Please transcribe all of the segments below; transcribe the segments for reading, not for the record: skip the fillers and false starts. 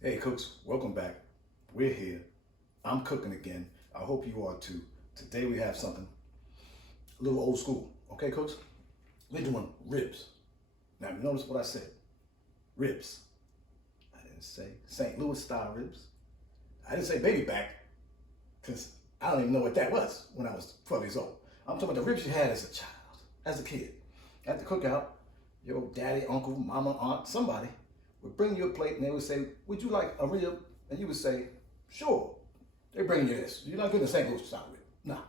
Hey cooks, welcome back. We're here. I'm cooking again. I hope you are too. Today we have something a little old school. Okay, cooks? We're doing ribs. Now you notice what I said. Ribs. I didn't say St. Louis style ribs. I didn't say baby back, because I don't even know what that was when I was 12 years old. I'm talking about the ribs you had as a child, as a kid. At the cookout, your daddy, uncle, mama, aunt, somebody would bring you a plate and they would say, would you like a rib? And you would say, sure. They're bringing you this. You're not getting the St. Louis style rib. Nah,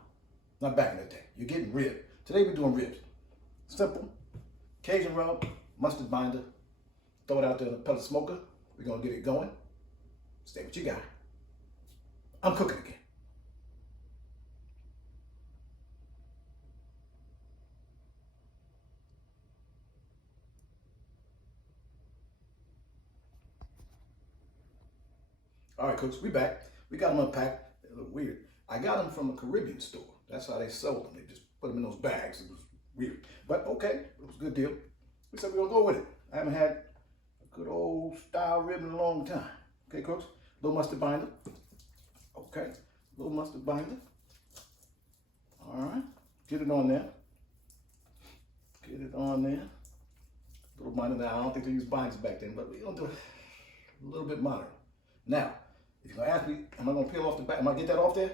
not back in the day. You're getting rib. Today we're doing ribs. Simple. Cajun rub, mustard binder. Throw it out there in a pellet smoker. We're going to get it going. Stay what you got. I'm cooking again. All right, cooks, we back. We got them unpacked. They look weird. I got them from a Caribbean store. That's how they sold them. They just put them in those bags. It was weird. But okay, it was a good deal. We said we're going to go with it. I haven't had a good old style rib in a long time. Okay, cooks? Little mustard binder. Okay, little mustard binder. All right, get it on there. Get it on there. Little binder now. I don't think they used binders back then, but we're going to do it a little bit modern. Now, if you're gonna ask me, am I gonna peel off the back? Am I gonna get that off there?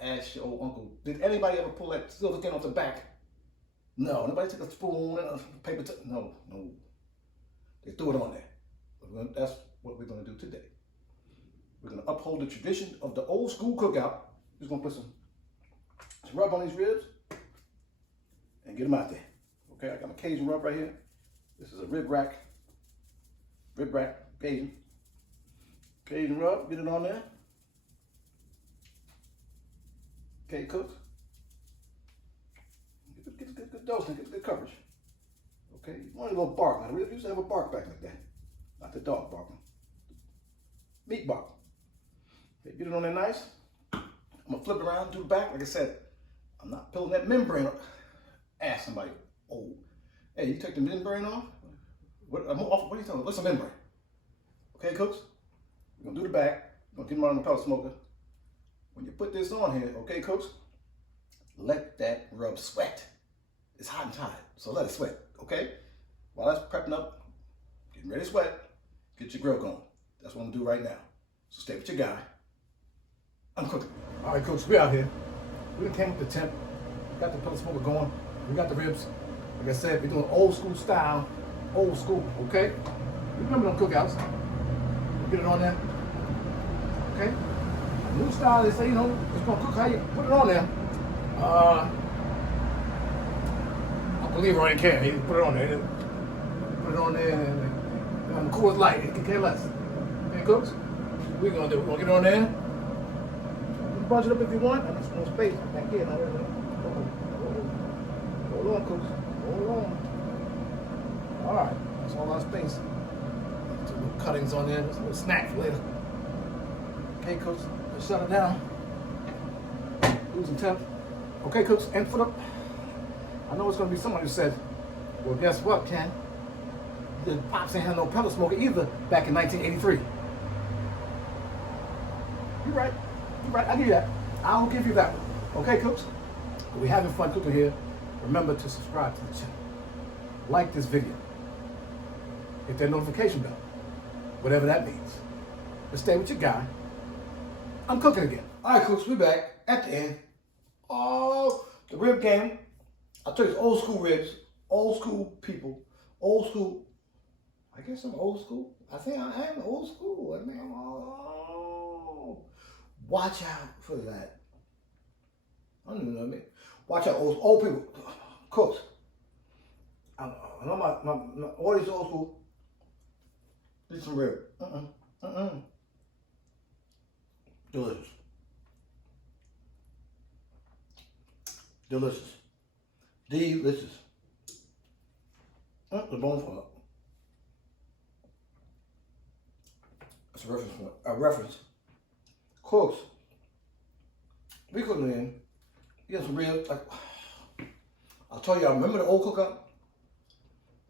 Ask your old uncle. Did anybody ever pull that silver skin off the back? No. Nobody took a spoon and a paper. No. They threw it on there. That's what we're gonna do today. We're gonna uphold the tradition of the old school cookout. Just gonna put some rub on these ribs and get them out there. Okay, I got my Cajun rub right here. This is a rib rack Cajun. Cajun rub, get it on there. Okay, cooks. Get a good dose and get a good coverage. Okay, you want a little bark. Now, we used to have a bark back like that. Not the dog bark. Meat bark. Okay, get it on there nice. I'm gonna flip it around to the back. Like I said, I'm not peeling that membrane off. Ask somebody, oh, hey, you take the membrane off? What are you talking about? What's a membrane? Okay, cooks? We're gonna do the back. We're gonna get them on the pellet smoker. When you put this on here, okay, cooks, let that rub sweat. It's hot and tired, so let it sweat, okay? While that's prepping up, getting ready to sweat, get your grill going. That's what I'm gonna do right now. So stay with your guy. I'm cooking. All right, cooks, we out here. We done came up the temp, got the pellet smoker going. We got the ribs. Like I said, we're doing old school style, old school, okay? Remember them cookouts. Get it on there. Okay? New style, they say, it's gonna cook how you put it on there. I believe I ain't care. He put it on there. Put it on there and I'm cool as light. It can care less. Okay, cooks? We're gonna get it on there. You bunch it up if you want. I just want space back here. Hold on, cooks. Hold on. Alright, that's all our space. Some little cuttings on there, some little snack for later. Okay, cooks, let's shut it down. Losing temp. Okay, cooks, and for the, I know it's gonna be somebody who said, well, guess what, Ken? The Pops ain't had no pellet smoker either back in 1983. You're right, I give you that. I'll give you that one. Okay, cooks? We're having fun cooking here. Remember to subscribe to the channel. Like this video. Hit that notification bell. Whatever that means. But stay with your guy. I'm cooking again. All right, cooks, we back at the end. Oh, the rib game. I'll tell you, it's old school ribs, old school people, old school. I guess I'm old school. I think I am old school. I mean, watch out for that. I don't even know what I mean. Watch out, old people, cooks. I know my audience is old school. This some rib. Delicious. Delicious. Delicious. The bone fall. That's a reference point. A reference. Close. We cooking in. You got some real, like, I'll tell you, I remember the old cookout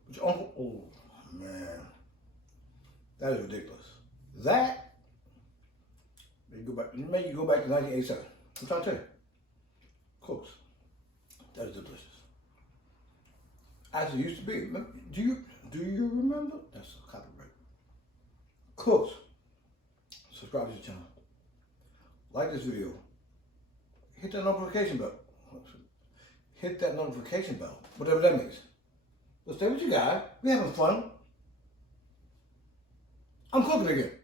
with your uncle? Oh, man. That is ridiculous. That, make you go back to 1987. I'm trying to tell you. Close. That is delicious. As it used to be. Do you remember? That's a copyright. Close. Subscribe to the channel. Like this video. Hit that notification bell. Hit that notification bell. Whatever that means. But stay with you guys. We're having fun. I'm cooking again.